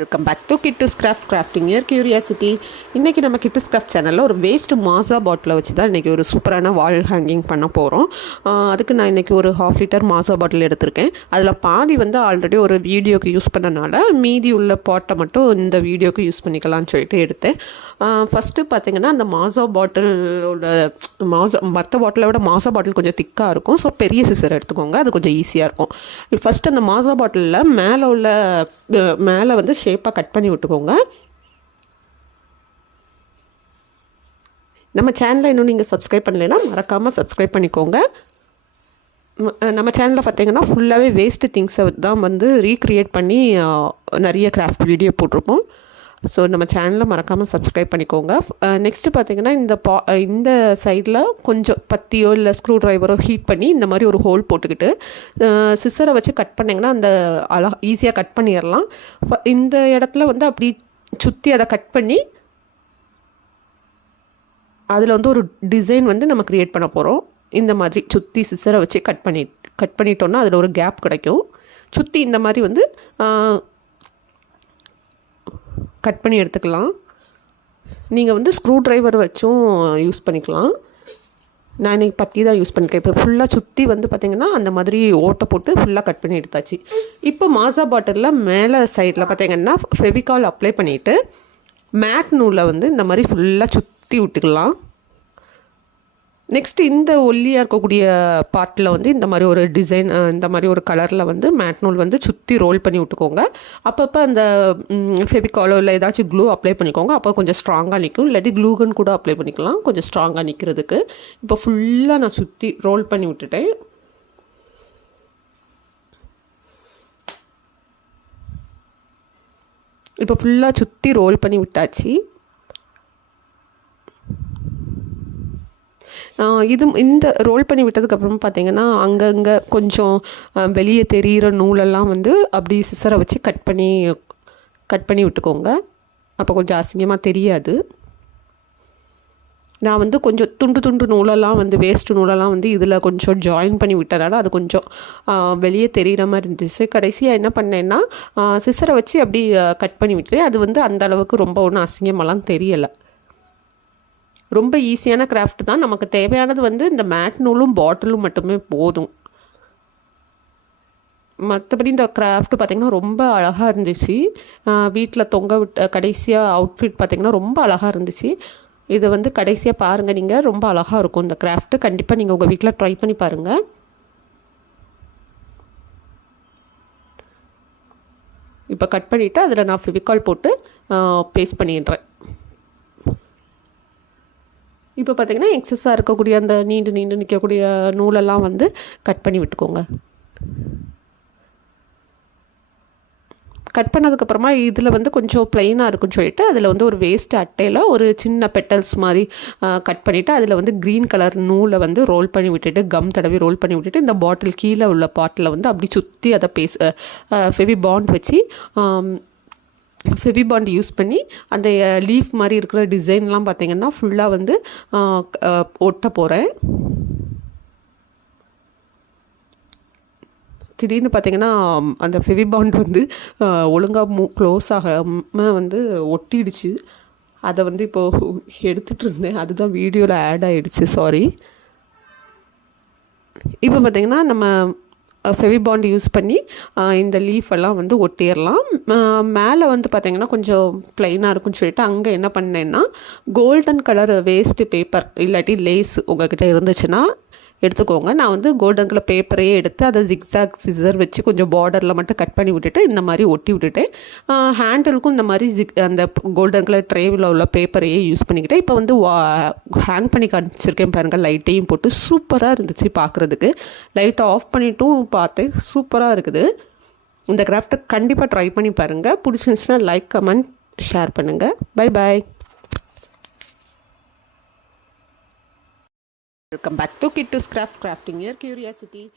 Welcome back to Kittu's craft crafting your curiosity இன்றைக்கி நம்ம Kittus craft சேனலில் ஒரு வேஸ்ட் மாசா பாட்டிலை வச்சு தான் இன்றைக்கி ஒரு சூப்பரான வால் ஹேங்கிங் பண்ண போகிறோம் அதுக்கு நான் இன்றைக்கி ஒரு ஹாஃப் லிட்டர் மாசா பாட்டில் எடுத்திருக்கேன். அதில் பாதி வந்து ஆல்ரெடி ஒரு வீடியோக்கு யூஸ் பண்ணனால மீதி உள்ள பாட்டை மட்டும் இந்த வீடியோக்கு யூஸ் பண்ணிக்கலாம்னு சொல்லிட்டு எடுத்தேன். ஃபஸ்ட்டு பார்த்தீங்கன்னா அந்த மாசா பாட்டிலோட மாசா மற்ற பாட்டிலை விட மாசா பாட்டில் கொஞ்சம் திக்காக இருக்கும். ஸோ பெரிய சிசர் எடுத்துக்கோங்க. அது கொஞ்சம் ஈஸியாக இருக்கும். ஃபஸ்ட்டு அந்த மாசா பாட்டிலில் மேலே உள்ள மேலே வந்து ஷேப்பாக கட் பண்ணி விட்டுக்கோங்க. நம்ம சேனலை இன்னும் நீங்கள் சப்ஸ்கிரைப் பண்ணலைன்னா மறக்காமல் சப்ஸ்கிரைப் பண்ணிக்கோங்க. நம்ம சேனலில் பார்த்தீங்கன்னா ஃபுல்லாகவே வேஸ்ட்டு திங்ஸை தான் வந்து ரீக்ரியேட் பண்ணி நிறைய கிராஃப்ட் வீடியோ போட்டிருப்போம். ஸோ நம்ம சேனலை மறக்காமல் சப்ஸ்கிரைப் பண்ணிக்கோங்க. நெக்ஸ்ட்டு பார்த்தீங்கன்னா இந்த பா இந்த சைடில் கொஞ்சம் பத்தியோ இல்லை ஸ்க்ரூ ட்ரைவரோ ஹீட் பண்ணி இந்த மாதிரி ஒரு ஹோல் போட்டுக்கிட்டு சிசரை வச்சு கட் பண்ணிங்கன்னா அந்த அழகா ஈஸியாக கட் பண்ணிடலாம் ஃப- இந்த இடத்துல வந்து அப்படி சுற்றி அதை கட் பண்ணி அதில் வந்து ஒரு டிசைன் வந்து நம்ம க்ரியேட் பண்ண போகிறோம் இந்த மாதிரி சுற்றி சிசரை வச்சு கட் பண்ணி கட் பண்ணிட்டோன்னா அதில் ஒரு கேப் கிடைக்கும். சுற்றி இந்த மாதிரி வந்து கட் பண்ணி எடுத்துக்கலாம். நீங்கள் வந்து ஸ்க்ரூ ட்ரைவர் வச்சும் யூஸ் பண்ணிக்கலாம். நான் இன்னைக்கு பத்தி தான் யூஸ் பண்ணிக்கேன் இப்போ ஃபுல்லாக சுற்றி வந்து பார்த்திங்கன்னா அந்த மாதிரி ஓட்டை போட்டு ஃபுல்லாக கட் பண்ணி எடுத்தாச்சு. இப்போ மாசா பாட்டிலில் மேலே சைடில் பார்த்தீங்கன்னா ஃபெவிகால் அப்ளை பண்ணிவிட்டு மேட் நூலை வந்து இந்த மாதிரி ஃபுல்லாக சுற்றி விட்டுக்கலாம். நெக்ஸ்ட் இந்த ஒல்லியாக இருக்கக்கூடிய பார்ட்டில் வந்து இந்த மாதிரி ஒரு டிசைன் இந்த மாதிரி ஒரு கலரில் வந்து மேட் நூல் வந்து சுற்றி ரோல் பண்ணி விட்டுக்கோங்க. அப்பப்போ அந்த ஃபெபிகாலோ இல்லை ஏதாச்சும் க்ளூ அப்ளை பண்ணிக்கோங்க. அப்போ கொஞ்சம் ஸ்ட்ராங்காக நிற்கும் இல்லாட்டி க்ளூகன் கூட அப்ளை பண்ணிக்கலாம். கொஞ்சம் ஸ்ட்ராங்காக நிற்கிறதுக்கு இப்போ ஃபுல்லாக நான் சுற்றி ரோல் பண்ணி விட்டுட்டேன். இப்போ ஃபுல்லாக சுற்றி ரோல் பண்ணி விட்டாச்சு. இது இந்த ரோல் பண்ணி விட்டதுக்கப்புறம் பார்த்தீங்கன்னா அங்கங்கே கொஞ்சம் வெளியே தெரிகிற நூலெல்லாம் வந்து அப்படி சிசரை வச்சு கட் பண்ணி கட் பண்ணி விட்டுக்கோங்க. அப்போ கொஞ்சம் அசிங்கமாக தெரியாது. நான் வந்து கொஞ்சம் துண்டு துண்டு நூலெல்லாம் வந்து வேஸ்ட் நூலெல்லாம் வந்து இதில் கொஞ்சம் ஜாயின் பண்ணி விட்டதால அது கொஞ்சம் வெளியே தெரிகிற மாதிரி இருந்துச்சு. கடைசியாக என்ன பண்ணேன்னா சிசரை வச்சு அப்படி கட் பண்ணி விட்டு அது வந்து அந்த அளவுக்கு ரொம்ப ஒன்றும் அசிங்கமெல்லாம் தெரியலை. ரொம்ப ஈஸியான கிராஃப்ட் தான். நமக்கு தேவையானது வந்து இந்த மேட் நூலும் பாட்டிலும் மட்டுமே போதும். மற்றபடி இந்த கிராஃப்ட் பார்த்திங்கன்னா ரொம்ப அழகாக இருந்துச்சு. வீட்டில் தொங்க விட்ட கடைசியாக அவுட்ஃபிட் பார்த்திங்கன்னா ரொம்ப அழகாக இருந்துச்சு. இதை வந்து கடைசியாக பாருங்கள் நீங்கள் ரொம்ப அழகாக இருக்கும் இந்த கிராஃப்ட்டு கண்டிப்பாக நீங்கள் உங்கள் வீட்டில் ட்ரை பண்ணி பாருங்கள் இப்போ கட் பண்ணிவிட்டு அதில் நான் ஃபெவிகால் போட்டு பேஸ்ட் பண்ணிடுறேன். இப்போ பார்த்தீங்கன்னா எக்ஸஸாக இருக்கக்கூடிய அந்த நீண்டு நீண்டு நிற்கக்கூடிய நூலெல்லாம் வந்து கட் பண்ணி விட்டுக்கோங்க. கட் பண்ணதுக்கப்புறமா இதில் வந்து கொஞ்சம் ப்ளைனாக இருக்குன்னு சொல்லிட்டு அதில் வந்து ஒரு வேஸ்ட் அட்டையில் ஒரு சின்ன பெட்டல்ஸ் மாதிரி கட் பண்ணிவிட்டு அதில் வந்து க்ரீன் கலர் நூலை வந்து ரோல் பண்ணி விட்டுட்டு கம் தடவி ரோல் பண்ணி விட்டுட்டு இந்த பாட்டில் கீழே உள்ள பாட்டில் வந்து அப்படி சுற்றி அதை பேஸ் ஃபெவி பாண்ட் வச்சு ஃபெவிபாண்ட் யூஸ் பண்ணி அந்த லீஃப் மாதிரி இருக்கிற டிசைன்லாம் பார்த்திங்கன்னா ஃபுல்லாக வந்து ஒட்ட போகிறேன் திடீர்னு பார்த்தீங்கன்னா அந்த ஃபெவிபாண்ட் வந்து ஒழுங்காக மூ க்ளோஸ் ஆகாமல் வந்து ஒட்டிடுச்சு. அதை வந்து இப்போது எடுத்துகிட்டு இருந்தேன். அதுதான் வீடியோவில் ஆட் ஆகிடுச்சு சாரி இப்போ பார்த்தீங்கன்னா நம்ம ஃபெவிபாண்ட் யூஸ் பண்ணி இந்த லீஃப் எல்லாம் வந்து ஒட்டிடலாம் மேலே வந்து பார்த்தீங்கன்னா கொஞ்சம் ப்ளைனாக இருக்கும்னு சொல்லிட்டு அங்கே என்ன பண்ணேன்னா கோல்டன் கலர் வேஸ்ட்டு பேப்பர் இல்லாட்டி லேஸ் உங்ககிட்ட இருந்துச்சுன்னா எடுத்துக்கோங்க. நான் வந்து கோல்டன் கலர் பேப்பரையே எடுத்து அதை ஜிக்ஸாக் சிசர் வச்சு கொஞ்சம் பார்டரில் மட்டும் கட் பண்ணி விட்டுட்டு இந்த மாதிரி ஒட்டி விட்டுட்டேன் ஹேண்டிலுக்கும் இந்த மாதிரி ஜிக் அந்த கோல்டன் கலர் ட்ரேவில் உள்ள பேப்பரையே யூஸ் பண்ணிக்கிட்டேன். இப்போ வந்து வா ஹேங் பண்ணி காமிச்சிருக்கேன் பாருங்கள் லைட்டையும் போட்டு. சூப்பராக இருந்துச்சு பார்க்குறதுக்கு லைட்டை ஆஃப் பண்ணிட்டும் பார்த்தேன். சூப்பராக இருக்குது. இந்த கிராஃப்ட்டை கண்டிப்பாக ட்ரை பண்ணி பாருங்கள் பிடிச்சிருந்துச்சுன்னா லைக் கமெண்ட் ஷேர் பண்ணுங்கள் bye bye Welcome back to Kittus Craft Crafting Your Curiosity.